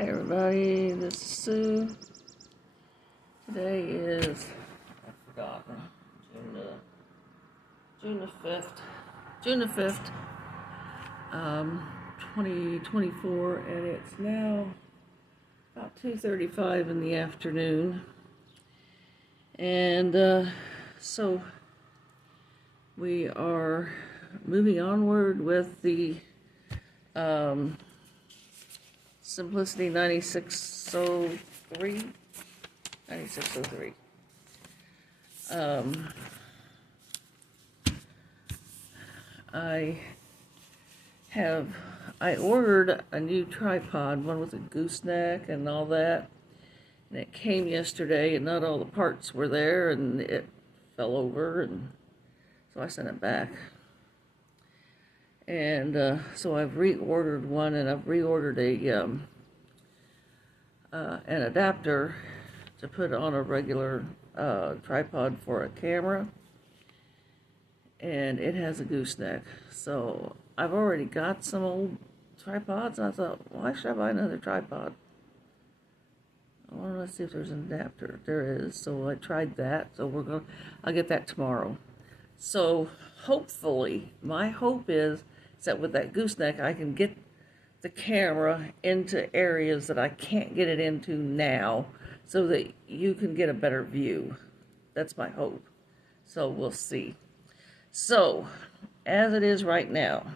Hi everybody, this is Sue. Today is, I've forgotten, June the 5th, 2024, and it's now about 2:35 in the afternoon. And so we are moving onward with the Simplicity 9603. I ordered a new tripod, one with a gooseneck and all that, and it came yesterday, and not all the parts were there, and it fell over, and so I sent it back. And so I've reordered one, and I've reordered an adapter to put on a regular tripod for a camera, and it has a gooseneck. So I've already got some old tripods, and I thought, why should I buy another tripod? I want to see if there's an adapter. There is, so I tried that. So I'll get that tomorrow. So hopefully, my hope is that with that gooseneck, I can get the camera into areas that I can't get it into now, so that you can get a better view. That's my hope. So we'll see. So, as it is right now,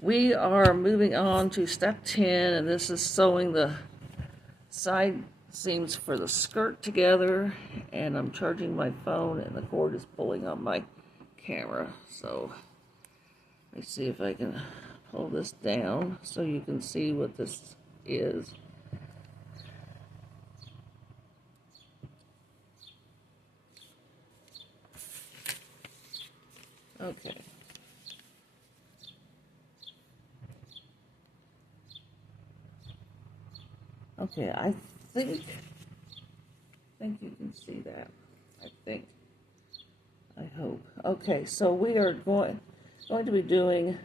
we are moving on to step 10, and this is sewing the side seams for the skirt together, and I'm charging my phone, and the cord is pulling on my camera. So, let me see if I can pull this down so you can see what this is. Okay. Okay, I think you can see that. I hope. Okay, so we are going to be doing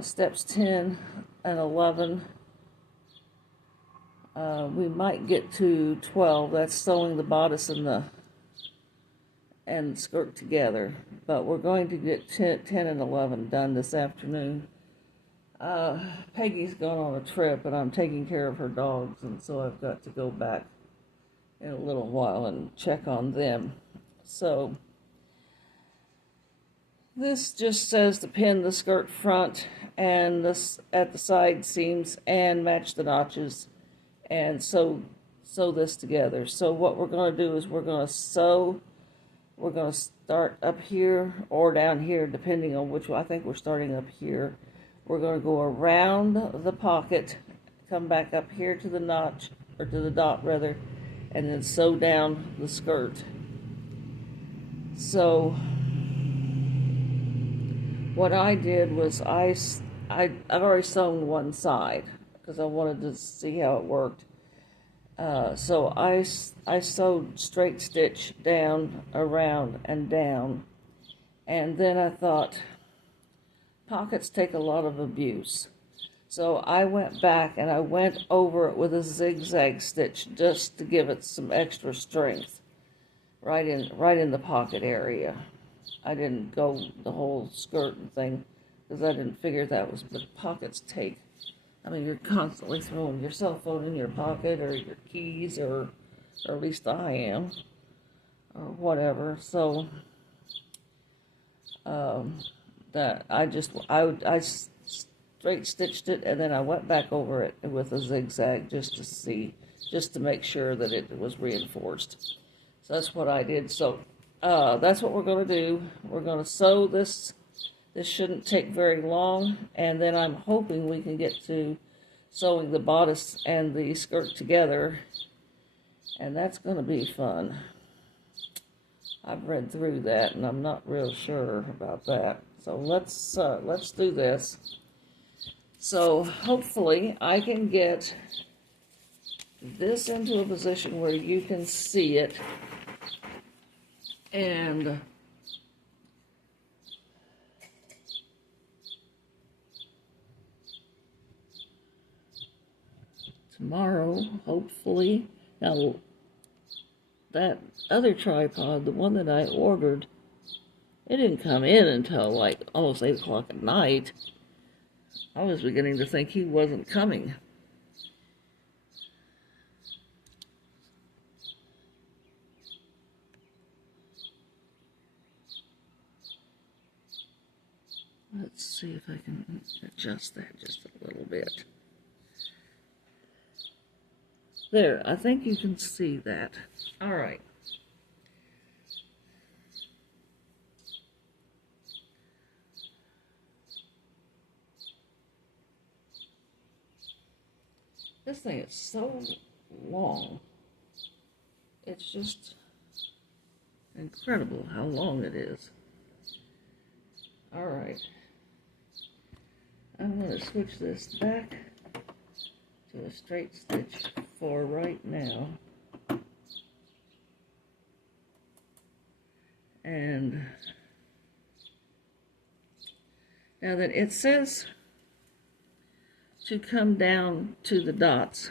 steps 10 and 11. We might get to 12. That's sewing the bodice and skirt together, but we're going to get 10 and 11 done this afternoon. Peggy's gone on a trip, and I'm taking care of her dogs, and so I've got to go back in a little while and check on them. So this just says to pin the skirt front and this at the side seams and match the notches and sew this together. So what we're going to do is we're going to start up here or down here, depending on which one. I think we're starting up here. We're going to go around the pocket, come back up here to the notch, or to the dot rather, and then sew down the skirt. So what I did was I've already sewn one side because I wanted to see how it worked. So I sewed straight stitch down, around, and down. And then I thought, pockets take a lot of abuse. So I went back and I went over it with a zigzag stitch just to give it some extra strength right in the pocket area. I didn't go the whole skirt and thing because I didn't figure that was, but pockets take. I mean, you're constantly throwing your cell phone in your pocket, or your keys, or at least I am, or whatever. So that I straight stitched it, and then I went back over it with a zigzag just to make sure that it was reinforced. So that's what I did. So that's what we're going to do. We're going to sew this. This shouldn't take very long, and then I'm hoping we can get to sewing the bodice and the skirt together, and that's going to be fun. I've read through that, and I'm not real sure about that. So let's do this. So hopefully I can get this into a position where you can see it, and tomorrow, hopefully. Now, that other tripod, the one that I ordered, it didn't come in until like almost 8 o'clock at night. I was beginning to think he wasn't coming. Let's see if I can adjust that just a little bit. There, I think you can see that. All right. This thing is so long. It's just incredible how long it is. All right. I'm going to switch this back to a straight stitch for right now. And now that it says to come down to the dots,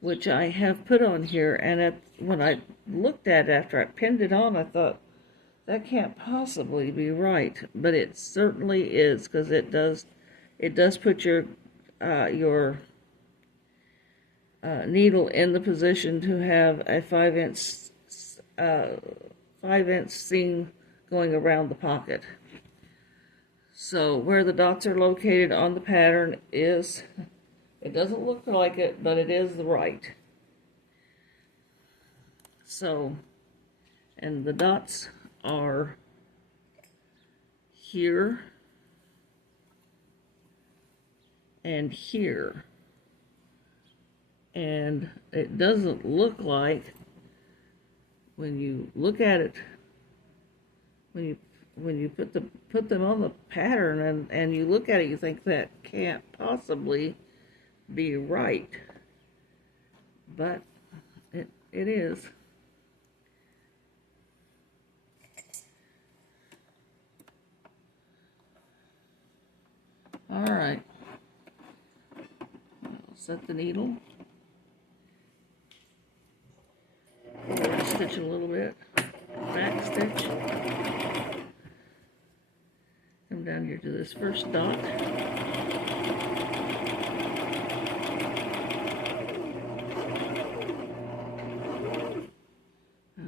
which I have put on here, and when I looked at it after I pinned it on, I thought, that can't possibly be right, but it certainly is, because it does put your needle in the position to have a 5-inch seam going around the pocket. So where the dots are located on the pattern is, it doesn't look like it, but it is the right. So, and the dots are here and here, and it doesn't look like, when you look at it, when you put them on the pattern and you look at it, you think that can't possibly be right, but it is. All right, I'll set the needle, stitch it a little bit, back stitch, come down here to this first dot,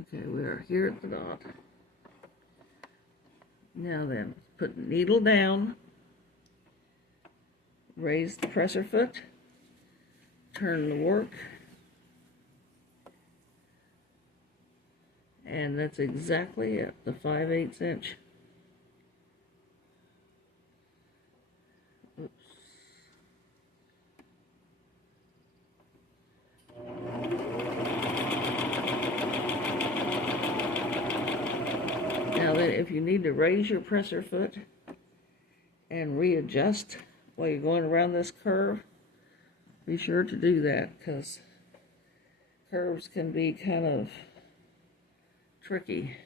okay, we are here at the dot. Now then, put the needle down, raise the presser foot, turn the work, and that's exactly it, the 5/8 inch. Oops. Now then, if you need to raise your presser foot and readjust while you're going around this curve, be sure to do that, because curves can be kind of tricky.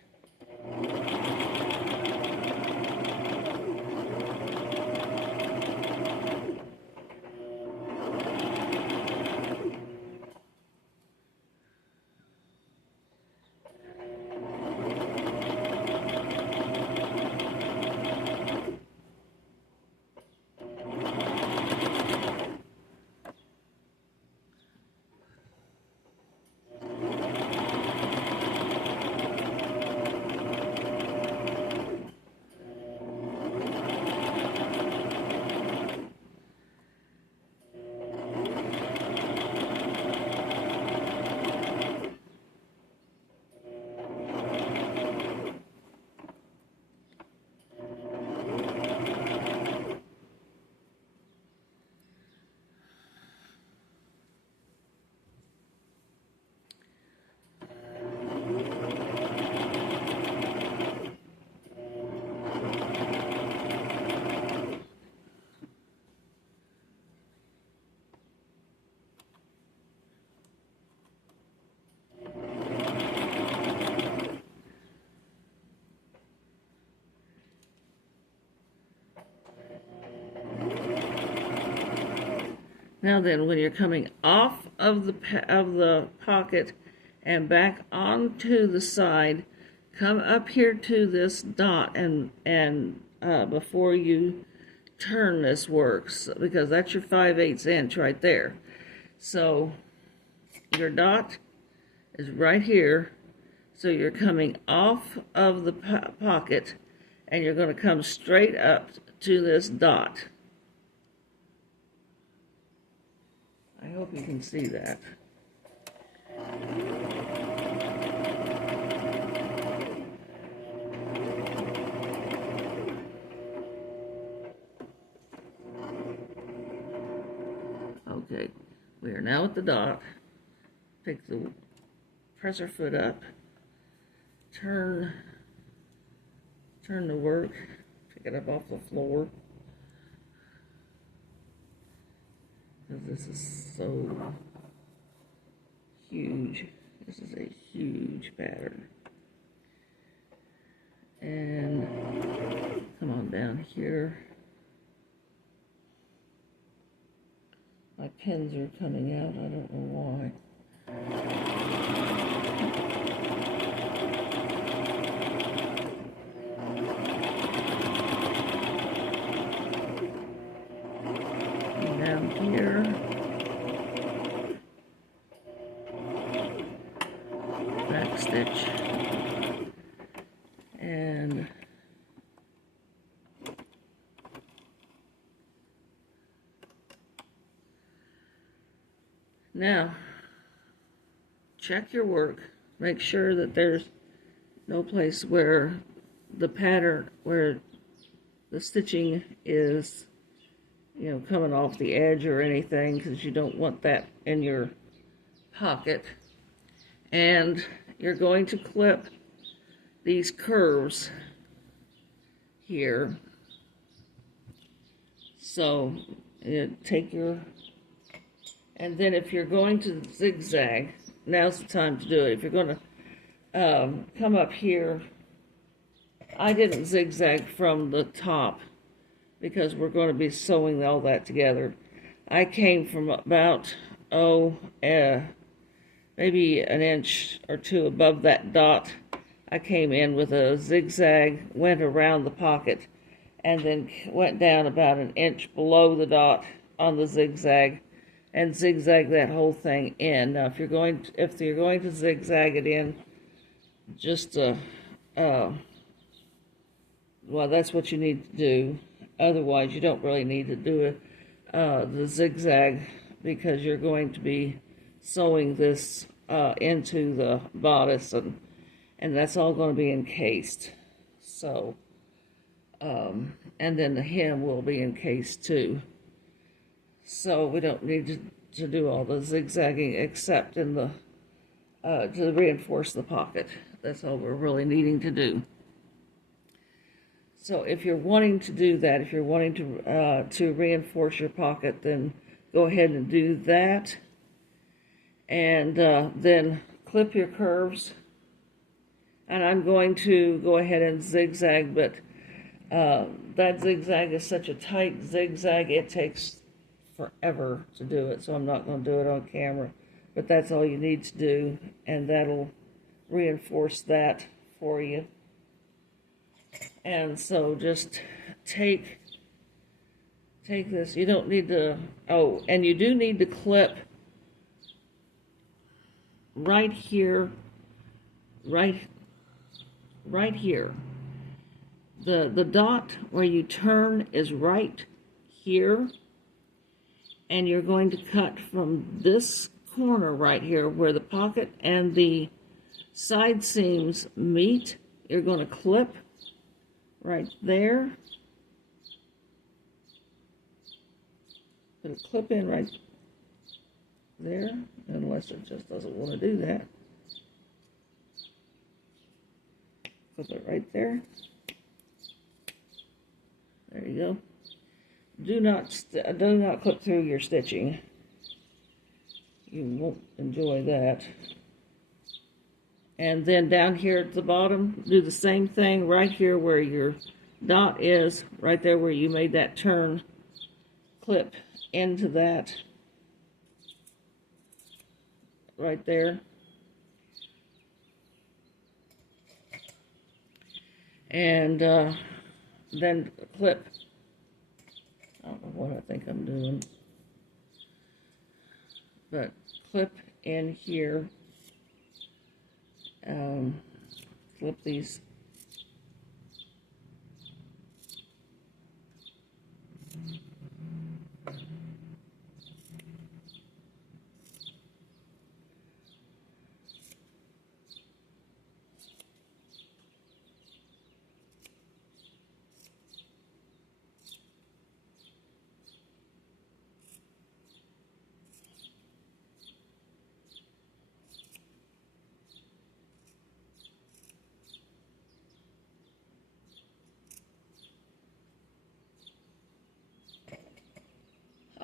Now then, when you're coming off of the pocket and back onto the side, come up here to this dot and before you turn this works, because that's your 5/8 inch right there. So your dot is right here. So you're coming off of the pocket and you're going to come straight up to this dot. I hope you can see that. Okay, we are now at the dot. Pick the presser foot up. Turn the work. Pick it up off the floor. Because this is so huge. This is a huge pattern. And come on down here. My pins are coming out. I don't know why. Down here, back stitch, and now check your work. Make sure that there's no place where the pattern, where the stitching is, you know, coming off the edge or anything, because you don't want that in your pocket. And you're going to clip these curves here. So take your, and then if you're going to zigzag, now's the time to do it. If you're going to come up here, I didn't zigzag from the top because we're going to be sewing all that together. I came from about, maybe an inch or two above that dot. I came in with a zigzag, went around the pocket, and then went down about an inch below the dot on the zigzag, and zigzag that whole thing in. Now, if you're going to zigzag it in, just well, that's what you need to do. Otherwise, you don't really need to do it, the zigzag, because you're going to be sewing this into the bodice, and that's all going to be encased. So, and then the hem will be encased too. So we don't need to do all the zigzagging except in the to reinforce the pocket. That's all we're really needing to do. So if you're wanting to do that, if you're wanting to reinforce your pocket, then go ahead and do that. And then clip your curves. And I'm going to go ahead and zigzag, but that zigzag is such a tight zigzag, it takes forever to do it. So I'm not going to do it on camera. But that's all you need to do, and that'll reinforce that for you. And so just take this. You don't need to, and you do need to clip right here, right here. The dot where you turn is right here, and you're going to cut from this corner right here where the pocket and the side seams meet. You're going to clip right there. Put a clip in right there, unless it just doesn't want to do that. Clip it right there. There you go. Do not clip through your stitching. You won't enjoy that. And then down here at the bottom, do the same thing right here where your dot is, right there where you made that turn. Clip into that right there. And then clip. I don't know what I think I'm doing. But clip in here. Flip these.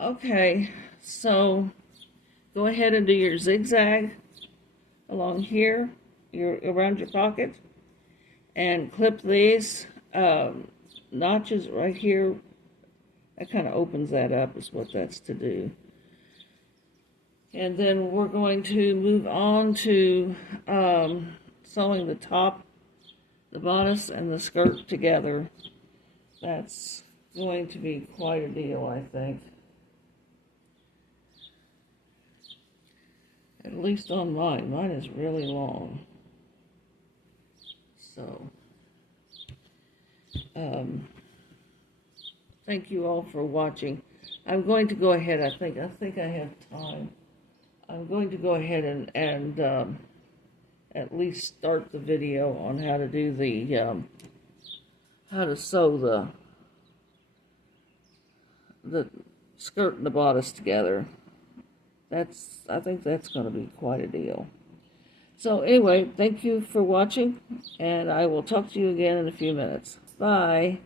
Okay, so go ahead and do your zigzag along here, around your pocket, and clip these notches right here. That kind of opens that up, is what that's to do. And then we're going to move on to sewing the top, the bodice, and the skirt together. That's going to be quite a deal, I think. At least on mine. Mine is really long. So, thank you all for watching. I'm going to go ahead, I think I have time. I'm going to go ahead and at least start the video on how to do the, how to sew the skirt and the bodice together. I think that's going to be quite a deal. So anyway, thank you for watching, and I will talk to you again in a few minutes. Bye.